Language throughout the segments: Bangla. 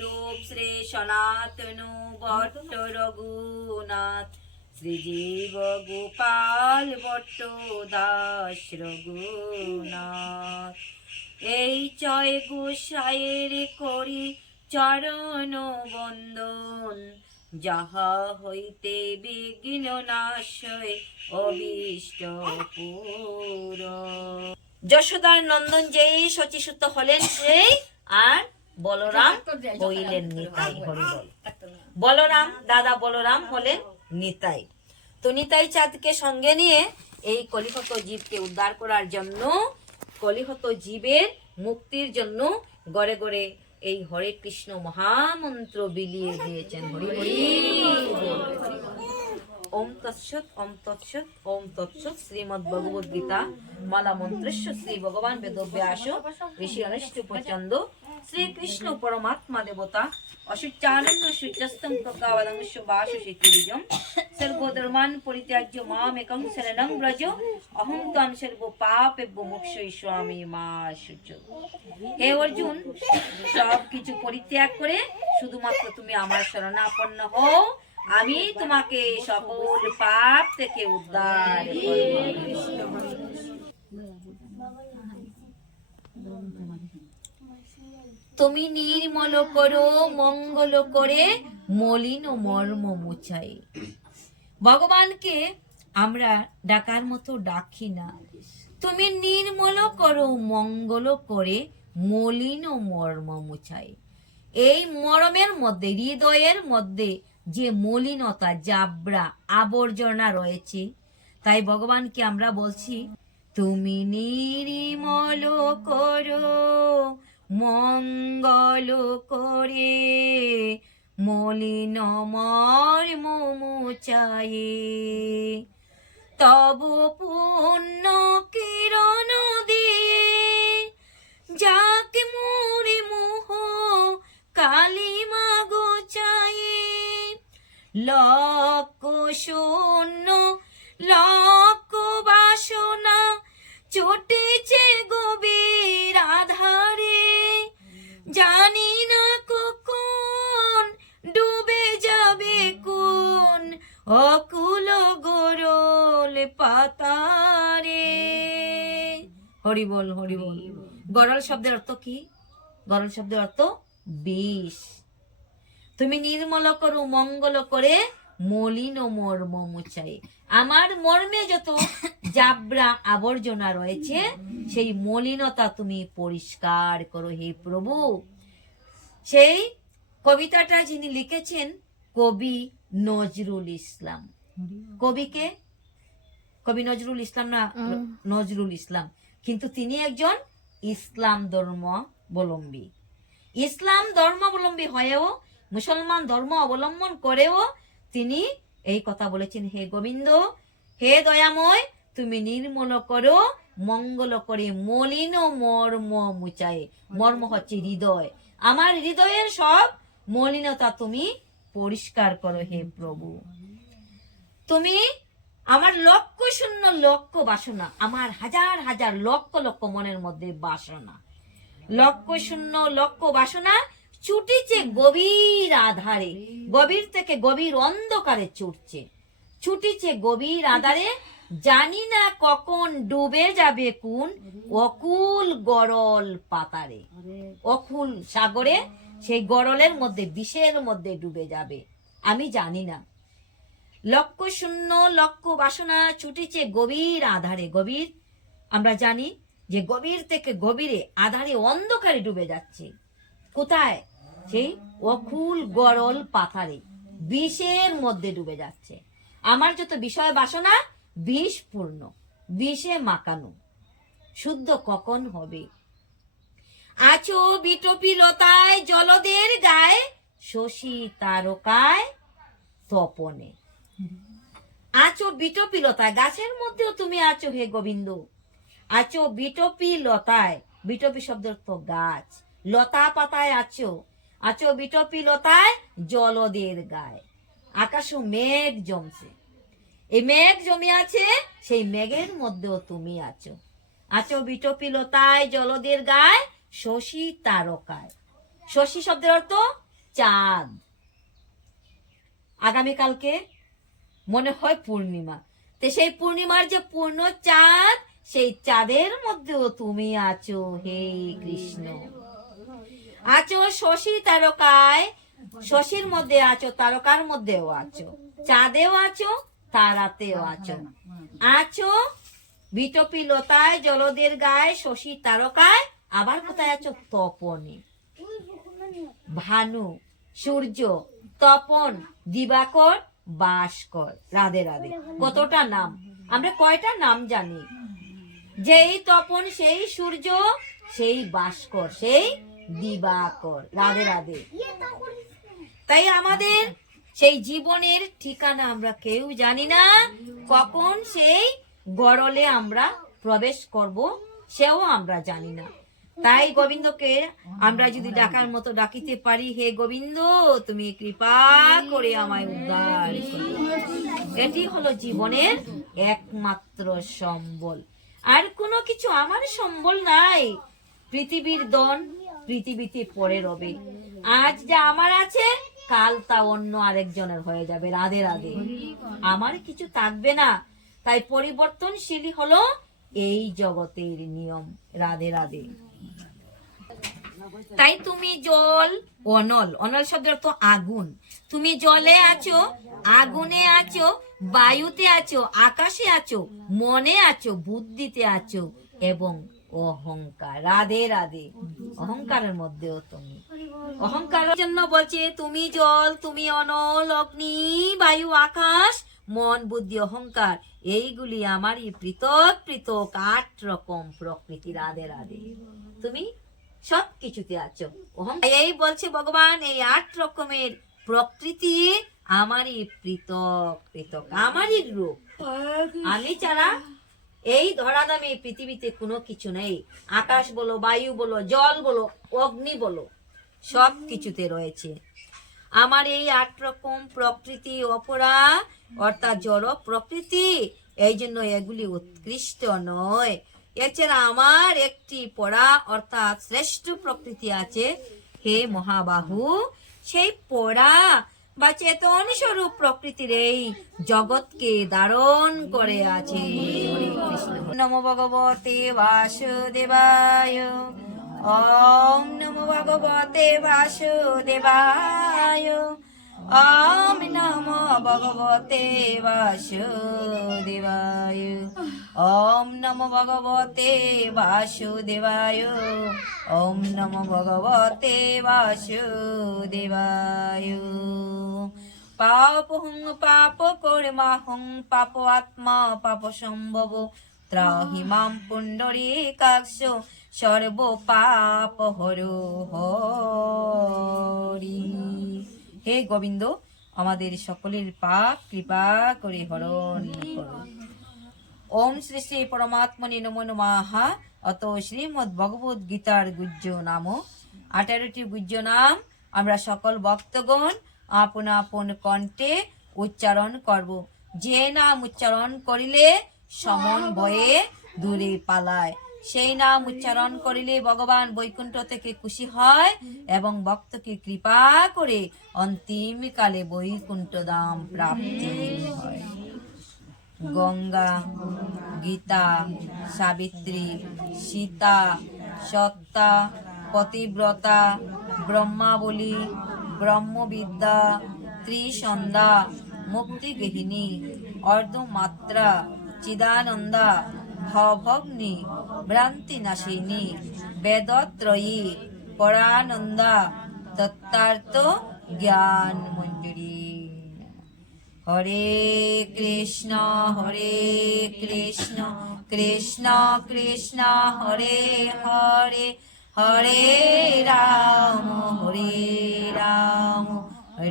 রূপ শ্রী সনাতন ভট্ট রঘুনাথ শ্রীজীব গোপাল ভট্ট দাস রঘুনাথ। এই জয় গোসাইয়ের করি চরণ বন্দন, যাহা হইতে বিঘ্ন নাশ অভীষ্ট পূরণ। যশোদার নন্দন যেই শচীসুত হলেন সেই, আর বলরাম হইলেন নিতাই। হরিবল। বলরাম, দাদা বলরাম হলেন নিতাই। তো নিতাই চাঁদকে সঙ্গে নিয়ে এই কলিহত জীবকে উদ্ধার করার জন্য, কলিহত জীবের মুক্তির জন্য গড়ে গড়ে এই হরে কৃষ্ণ মহামন্ত্র বিলিয়ে দিয়েছেন। হরি হরি বল। ওম তৎসৎ ওম তৎসৎ ওম তৎসৎ। শ্রীমদ্ ভগবদ গীতা মালা মন্ত্রস্য শ্রী ভগবান বেদব্যাস ঋষি অনুষ্ঠুপচন্দ শ্রীকৃষ্ণ পরমাত্মা দেবতা অশুচানন্দ সূর্যস্তম প্রকাবদংশ বাসুষিতিবিজম সর্বধর্মান পরিত্যাজ্য মামেকং শরণং ব্রজ অহং ত্বং সর্ব পাপেভ্যো মোক্ষয়িষ্যামি মা শুচি। হে অর্জুন, সব কিছু পরিত্যাগ করে শুধুমাত্র তুমি আমার শরণাপন্ন হও, আমি তোমাকে সকল পাপ থেকে উদ্ধার করব। তুমি নির্মল করো মঙ্গল করে মলিন মর্ম মুছাই। ভগবানকে আমরা ডাকার মতো ডাকি না। তুমি নির্মল করো মঙ্গল করে মলিন মর্ম মুছাই। এই মরমের মধ্যে, হৃদয়ের মধ্যে যে মলিনতা, জাবরা, আবর্জনা রয়েছে, তাই ভগবানকে আমরা বলছি তুমি নির্মল করো মঙ্গল করে মলিন মর্ম মুছায়ে। তব পুণ্য কিরণ দিয়ে যাকে মোরে মোহ কালিমা গোচায়ে। লক্ষ শূন্য লক্ষ বাসনা চটেছে গভীর আধারে, জানি না কখন ডুবে যাবে কোন অকুল গরল পাতারে। হরি বল হরি বল। গরল শব্দের অর্থ কি? গরল শব্দের অর্থ বিষ। তুমি নির্মল করো মঙ্গল করে মলিন মর্ম মুছাই। আমার মর্মে যত জাবরা আবর্জনা রয়েছে সেই মলিনতা তুমি পরিষ্কার করো হে প্রভু। সেই কবিতাটা যিনি লিখেছেন কবি নজরুল ইসলাম। কবিকে কবি নজরুল ইসলাম না, নজরুল ইসলাম, কিন্তু তিনি একজন ইসলাম ধর্মাবলম্বী। ইসলাম ধর্মাবলম্বী হয়েও, মুসলমান ধর্ম অবলম্বন করেও তিনি এই কথা বলেছেন, হে গোবিন্দ, হে দয়াময়, তুমি নির্মল করো মঙ্গল করে মলিন মর্ম মুছায়। মর্ম হচ্ছে হৃদয়। আমার হৃদয়ের সব মলিনতা তুমি পরিষ্কার করো হে প্রভু। তুমি আমার লক্ষ শূন্য লক্ষ বাসনা, আমার হাজার হাজার লক্ষ লক্ষ মনের মধ্যে বাসনা, লক্ষ শূন্য লক্ষ বাসনা ছুটিছে গভীর আধারে, গভীর থেকে গভীর অন্ধকারে ছুটিছে গভীর আধারে, জানি না কখন ডুবে যাবে কোন অকুল গরল পাতারে। অকুল সাগরে, সেই গরলের মধ্যে, বিষের মধ্যে ডুবে যাবে, আমি জানি না। লক্ষ শূন্য লক্ষ বাসনা ছুটিছে গভীর আধারে। গভীর আমরা জানি যে গভীর থেকে গভীরে আধারে অন্ধকারে ডুবে যাচ্ছে। কোথায়? সেই অকুল গরল পাথারে, বিষের মধ্যে ডুবে যাচ্ছে। আমার যত বিষয় বাসনা বিষ পূর্ণ, বিষে মাখানো, শুদ্ধ কখন হবে? আছো বিটপি লতায় জলদের গায়ে, শশী তারকায় তপনে। আছো বিটপি লতায়, গাছের মধ্যেও তুমি আছো হে গোবিন্দ। আছো বিটপি লতায়, বিটপি শব্দ অর্থ গাছ, লতা পাতায় আছো। আছো বিটপি লতায় জলদের গায়ে। আকাশ মেঘ জমছে, এই মেঘ জমে আছে, সেই মেঘের মধ্যেও তুমি আছো। আছো বিটপি লতায় জলদের গায়ে, শশী তারকায়। ষষ্ঠী শব্দের অর্থ চাঁদ। আগামীকালকে মনে হয় পূর্ণিমা, তো সেই পূর্ণিমার যে পূর্ণ চাঁদ, সেই চাঁদের মধ্যেও তুমি আছো হে কৃষ্ণ। আছো শশী তারকায়, শশীর মধ্যে আছো, তারকার মধ্যেও আছো, চাঁদেও আছো, তারাতেও আছো। আছো বিটপি লতায়, জলদের গায়ে, শশী তারকায়, আবার কোথায় আছো? তপনে। ভানু, সূর্য, তপন, দিবাকর, ভাস্কর। রাধে রাধে। কতটা নাম, আমরা কয়টা নাম জানি? যেই তপন, সেই সূর্য, সেই ভাস্কর, সেই দিবাকর। রাধে রাধে। তাই আমাদের সেই জীবনের ঠিকানা আমরা কেউ জানি না, কখন সেই গড়লে আমরা প্রবেশ করব সেও আমরা জানি না। তাই গোবিন্দকে আমরা যদি ডাকার মতো ডাকিতে পারি, হে গোবিন্দ তুমি কৃপা করে আমায় উদ্ধার করো। এটি হলো জীবনের একমাত্র সম্বল। আর কোনো কিছু আমার সম্বল নাই। পৃথিবীর ধন পৃথিবীতে পড়ে রবে। আজ যা আমার আছে, কাল তা অন্য আরেকজনের হয়ে যাবে। রাধে রাধে। আমার কিছু থাকবে না। তাই পরিবর্তনশীল হলো এই জগতের নিয়ম। রাধে রাধে। তাই তুমি জল, অনল, অনল শব্দের অর্থ আগুন। তুমি জলে আছো, আগুনে আছো, বায়ুতে আছো, আকাশে আছো, মনে আছো, বুদ্ধিতে আছো এবং অহংকার। রাধে রাধে। অহংকারের মধ্যেও তুমি। অহংকারের জন্য বলছে তুমি জল, তুমি অনল, অগ্নি, বায়ু, আকাশ, মন, বুদ্ধি, অহংকার, এইগুলি আমারই পৃথক পৃথক 8 রকম প্রকৃতি। রাধে রাধে। তুমি সব কিছুতে আছো। এই বলছে ভগবান, এই 8 রকমের প্রকৃতি আমারই পৃথক পৃথক, আমারই রূপ। আমি ছাড়া এই ধরাধামে পৃথিবীতে কোনো কিছু নেই। আকাশ বলো, বায়ু বলো, জল বলো, অগ্নি বলো, সব কিছুতে রয়েছে আমার এই 8 রকম প্রকৃতি। অপরা অর্থাৎ জড় প্রকৃতি, এই জন্য এগুলি উৎকৃষ্ট নয়। এছাড়া আমার একটি পরা অর্থাৎ শ্রেষ্ঠ প্রকৃতি আছে হে মহাবাহু। সেই পরা বা চেতন স্বরূপ প্রকৃতির এই জগৎকে ধারণ করে আছে। হরে কৃষ্ণ। নমো ভগবতে বাসুদেবায়। ওম নমো ভগবতে বাসুদেবায়। ওম নমো ভগবতে বাসুদেবায়। ওম নমো ভগবতে বাসুদেবায়। ওম নমো ভগবতে বাসুদেবায়। পাপ হুং পাপ কর্মাহং পাপ আত্মা পাপ সম্ভব ত্রাহি মাম পুণ্ডরীকাক্ষ সর্ব পাপ হরো হরি। হে গোবিন্দ, আমাদের সকলের পাপ কৃপা করে হরণ করো। ওম শ্রী শ্রী পরমাত্মনে নমো নমঃ। অত শ্রীমদ্ ভগবদ গীতার গুহ্য নাম 18টি গুহ্য নাম আমরা সকল ভক্তগণ আপন আপন কণ্ঠে উচ্চারণ করব। যে নাম উচ্চারণ করিলে সমন ভয়ে দূরে পালায়, সেই নাম উচ্চারণ করিলে ভগবান বৈকুণ্ঠ থেকে খুশি হয় এবং ভক্তকে কৃপা করে অন্তিম কালে বৈকুণ্ঠ ধাম প্রাপ্তি হয়। গঙ্গা, গীতা, সাবিত্রী, সীতা, সত্তা, পতিব্রতা, ব্রহ্মাবলী, ব্রহ্মবিদ্যা, ত্রিসন্ধ্যা, মুক্তিগৃহিণী, অর্ধমাত্রা, চিদানন্দা, ভবগ্নি, ভ্রান্তিনাশিনী, বেদত্রয়ী, পরানন্দা, তত্ত্বার্থ জ্ঞান মঞ্জুরি। হরে কৃষ্ণ কৃষ্ণ কৃষ্ণ হরে হরে, হরে রাম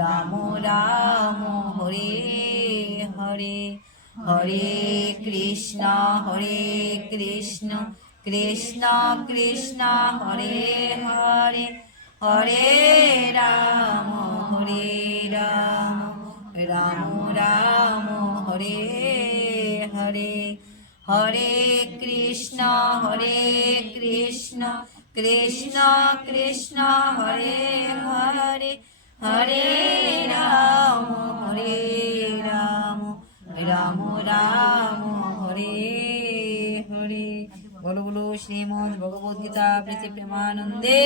রাম রাম হরে হরে। হরে কৃষ্ণ কৃষ্ণ কৃষ্ণ হরে হরে, হরে রাম রাম রাম হরে হরে। হরে কৃষ্ণ কৃষ্ণ কৃষ্ণ হরে হরে হরে রাম রাম রাম হরে হরে। বলো বলো শ্রীমদ্ ভগবদ্গীতা প্রেমানন্দে।